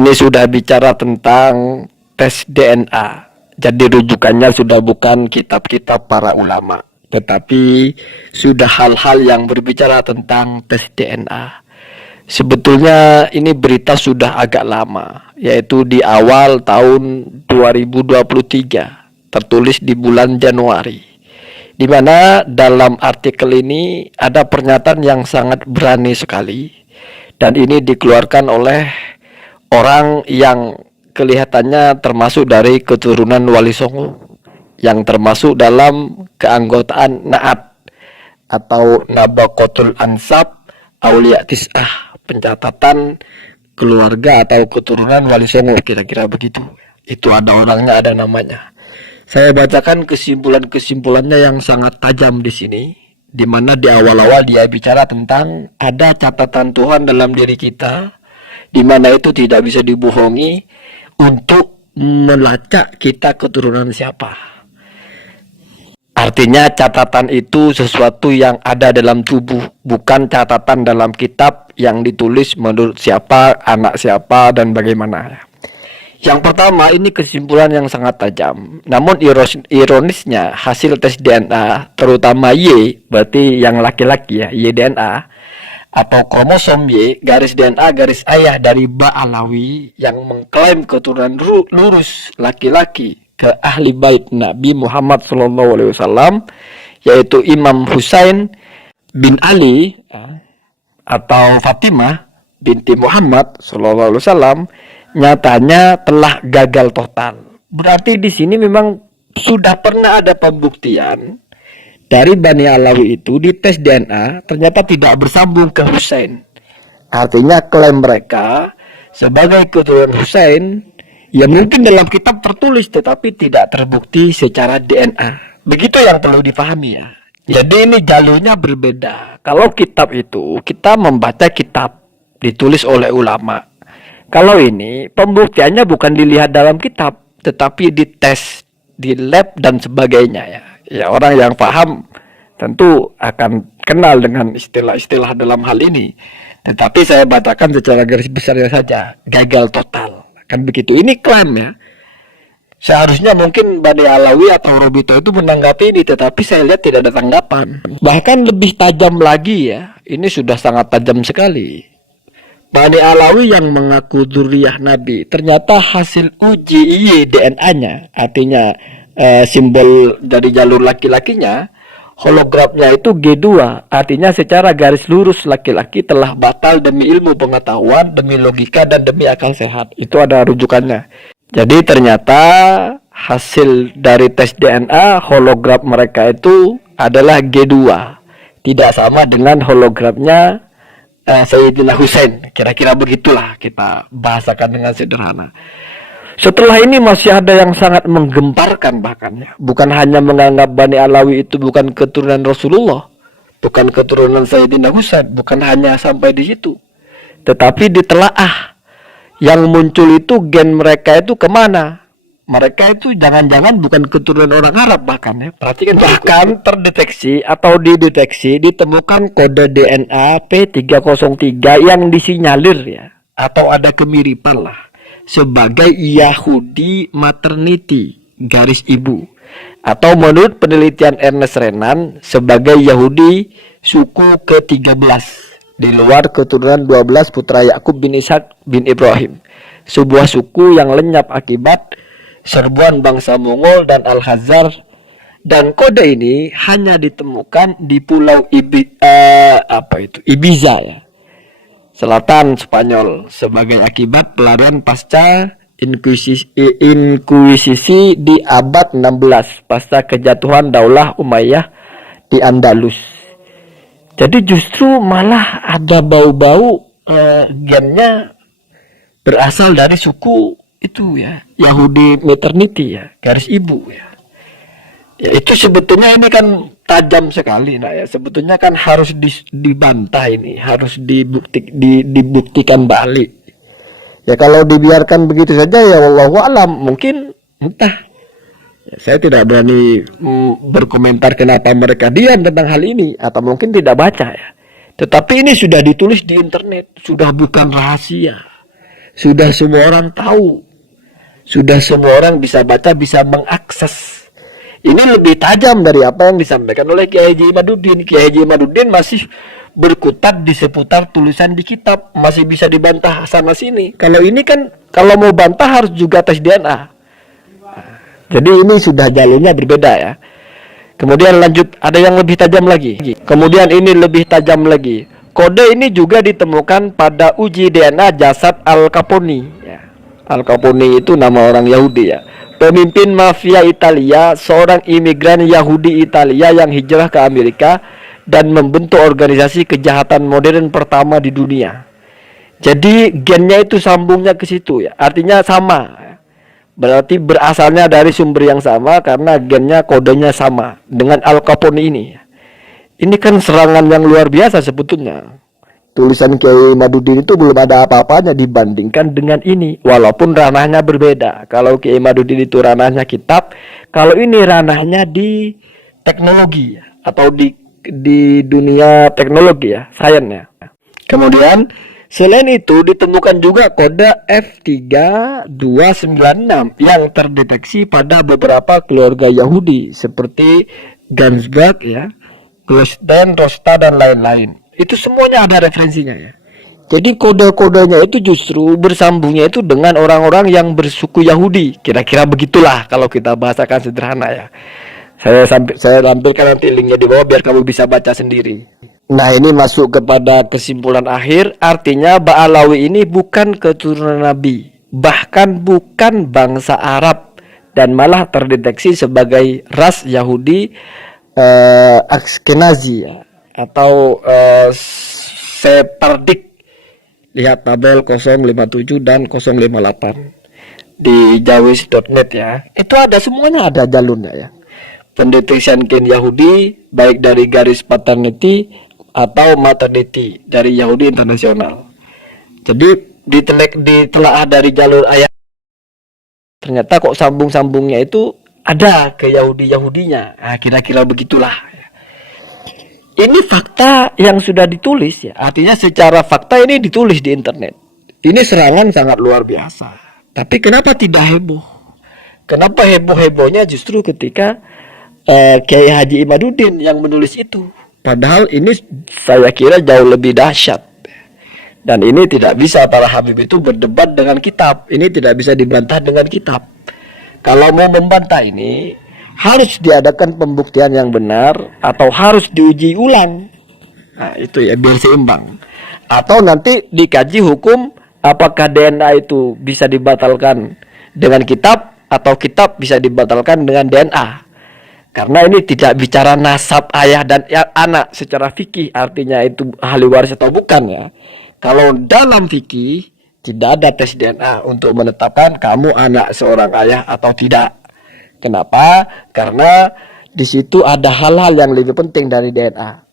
ini sudah bicara tentang tes DNA. Jadi rujukannya sudah bukan kitab-kitab para ulama, tetapi sudah hal-hal yang berbicara tentang tes DNA. Sebetulnya ini berita sudah agak lama, yaitu di awal tahun 2023, tertulis di bulan Januari. Di mana dalam artikel ini ada pernyataan yang sangat berani sekali, dan ini dikeluarkan oleh orang yang kelihatannya termasuk dari keturunan Wali Songo, yang termasuk dalam keanggotaan Naat atau Nabaqatul Ansab Aulia Tis'ah, pencatatan keluarga atau keturunan Wali Songo, kira-kira begitu. Itu ada orangnya, ada namanya. Saya bacakan kesimpulan-kesimpulannya yang sangat tajam di sini, di mana di awal-awal dia bicara tentang ada catatan Tuhan dalam diri kita, di mana itu tidak bisa dibohongi untuk melacak kita keturunan siapa. Artinya catatan itu sesuatu yang ada dalam tubuh, bukan catatan dalam kitab yang ditulis menurut siapa, anak siapa, dan bagaimana. Yang pertama, ini kesimpulan yang sangat tajam. Namun ironisnya hasil tes DNA, terutama Y, berarti yang laki-laki ya, Y DNA, atau kromosom Y, garis DNA, garis ayah dari Ba'alawi yang mengklaim keturunan lurus laki-laki ke ahli bait Nabi Muhammad SAW, yaitu Imam Husain bin Ali atau Fatimah binti Muhammad SAW, nyatanya telah gagal total. Berarti di sini memang sudah pernah ada pembuktian dari Bani Alawi itu di tes DNA ternyata tidak bersambung ke Husain. Artinya klaim mereka sebagai keturunan Husain ya mungkin dalam kitab tertulis tetapi tidak terbukti secara DNA. Begitu yang perlu dipahami ya. Jadi ini jalurnya berbeda. Kalau kitab itu kita membaca kitab ditulis oleh ulama. Kalau ini pembuktiannya bukan dilihat dalam kitab tetapi dites di lab dan sebagainya ya. Ya orang yang paham tentu akan kenal dengan istilah-istilah dalam hal ini. Tetapi saya bacakan secara garis besarnya saja, gagal total. Kan begitu. Ini klaim ya. Seharusnya mungkin Bani Alawi atau Robito itu menanggapi ini, tetapi saya lihat tidak ada tanggapan. Bahkan lebih tajam lagi ya. Ini sudah sangat tajam sekali. Bani Alawi yang mengaku dzurriyyah Nabi, ternyata hasil uji DNA-nya, artinya simbol dari jalur laki-lakinya, hologramnya itu G2, artinya secara garis lurus laki-laki telah batal demi ilmu pengetahuan, demi logika, dan demi akal sehat. Itu ada rujukannya. Jadi ternyata hasil dari tes DNA, hologram mereka itu adalah G2. Tidak sama dengan hologramnya Sayyidina Husain. Kira-kira begitulah kita bahasakan dengan sederhana. Setelah ini masih ada yang sangat menggemparkan bahkan ya. Bukan hanya menganggap Bani Alawi itu bukan keturunan Rasulullah, bukan keturunan Sayyidina Husain, bukan hanya sampai di situ. Tetapi ditelaah yang muncul itu gen mereka itu kemana. Mereka itu jangan-jangan bukan keturunan orang Arab bahkan ya. Perhatikan, bahkan terdeteksi atau dideteksi ditemukan kode DNA P303 yang disinyalir ya, atau ada kemiripan lah, sebagai Yahudi maternity garis ibu, atau menurut penelitian Ernest Renan sebagai Yahudi suku ke-13 di luar keturunan 12 putra Yakub bin Ishak bin Ibrahim, sebuah suku yang lenyap akibat serbuan bangsa Mongol dan Al-Khazar, dan kode ini hanya ditemukan di pulau Ibiza ya, selatan Spanyol, sebagai akibat pelarian pasca inkuisisi di abad 16 pasca kejatuhan Daulah Umayyah di Andalus. Jadi justru malah ada bau-bau gennya berasal dari suku itu ya, Yahudi maternity ya, garis ibu ya. Ya itu sebetulnya ini kan tajam sekali nah ya. Sebetulnya kan harus dibantah ini, harus dibuktikan balik. Ya kalau dibiarkan begitu saja ya wallahu alam, mungkin entah. Ya, saya tidak berani berkomentar kenapa mereka diam tentang hal ini, atau mungkin tidak baca ya. Tetapi ini sudah ditulis di internet, sudah bukan rahasia. sudah semua orang tahu, sudah semua orang bisa baca, bisa mengakses. Ini lebih tajam dari apa yang disampaikan oleh Kiai Haji Imaduddin. Kiai Haji Imaduddin masih berkutat di seputar tulisan di kitab, masih bisa dibantah sana sini. Kalau ini kan, kalau mau bantah harus juga tes DNA. Jadi ini sudah jalurnya berbeda ya. Kemudian lanjut, ada yang lebih tajam lagi. Kemudian ini lebih tajam lagi. Kode ini juga ditemukan pada uji DNA jasad Al Capone. Ya. Al Capone itu nama orang Yahudi ya. Pemimpin mafia Italia, seorang imigran Yahudi Italia yang hijrah ke Amerika dan membentuk organisasi kejahatan modern pertama di dunia. Jadi gennya itu sambungnya ke situ ya. Artinya sama. Berarti berasalnya dari sumber yang sama karena gennya, kodenya sama dengan Al Capone ini. Ini kan serangan yang luar biasa sebetulnya. Tulisan Kiai Imaduddin itu belum ada apa-apanya dibandingkan dengan ini, walaupun ranahnya berbeda. Kalau Kiai Imaduddin itu ranahnya kitab, kalau ini ranahnya di teknologi atau di dunia teknologi ya, sainsnya. Kemudian selain itu ditemukan juga kode F3296 yang terdeteksi pada beberapa keluarga Yahudi seperti Gansberg ya, Goldstein, Rosta dan lain-lain. Itu semuanya ada referensinya ya. Jadi kode-kodenya itu justru bersambungnya itu dengan orang-orang yang bersuku Yahudi. Kira-kira begitulah kalau kita bahasakan sederhana ya. Saya tampilkan nanti linknya di bawah biar kamu bisa baca sendiri. Nah, ini masuk kepada kesimpulan akhir. Artinya Ba'alawi ini bukan keturunan Nabi, bahkan bukan bangsa Arab, dan malah terdeteksi sebagai ras Yahudi Ashkenazi ya, atau Sephardic. Lihat tabel 057 dan 058 di jawish.net ya. Itu ada semuanya, ada jalurnya ya. Pendeteksian gen Yahudi baik dari garis paternity atau maternity dari Yahudi internasional. Jadi ditelaah dari jalur ayat, ternyata kok sambung-sambungnya itu ada ke Yahudi-Yahudinya. Nah, kira-kira begitulah. Ini fakta yang sudah ditulis ya. Artinya secara fakta ini ditulis di internet. Ini serangan sangat luar biasa. Tapi kenapa tidak heboh? Kenapa heboh-hebohnya justru ketika Kiai Haji Imaduddin yang menulis itu? Padahal ini saya kira jauh lebih dahsyat. Dan ini tidak bisa para Habib itu berdebat dengan kitab. Ini tidak bisa dibantah dengan kitab. Kalau mau membantah ini, harus diadakan pembuktian yang benar atau harus diuji ulang. Nah, itu ya biar seimbang. Atau nanti dikaji hukum apakah DNA itu bisa dibatalkan dengan kitab atau kitab bisa dibatalkan dengan DNA. Karena ini tidak bicara nasab ayah dan anak secara fikih, artinya itu ahli waris atau bukan ya. Kalau dalam fikih tidak ada tes DNA untuk menetapkan kamu anak seorang ayah atau tidak. Kenapa? Karena di situ ada hal-hal yang lebih penting dari DNA.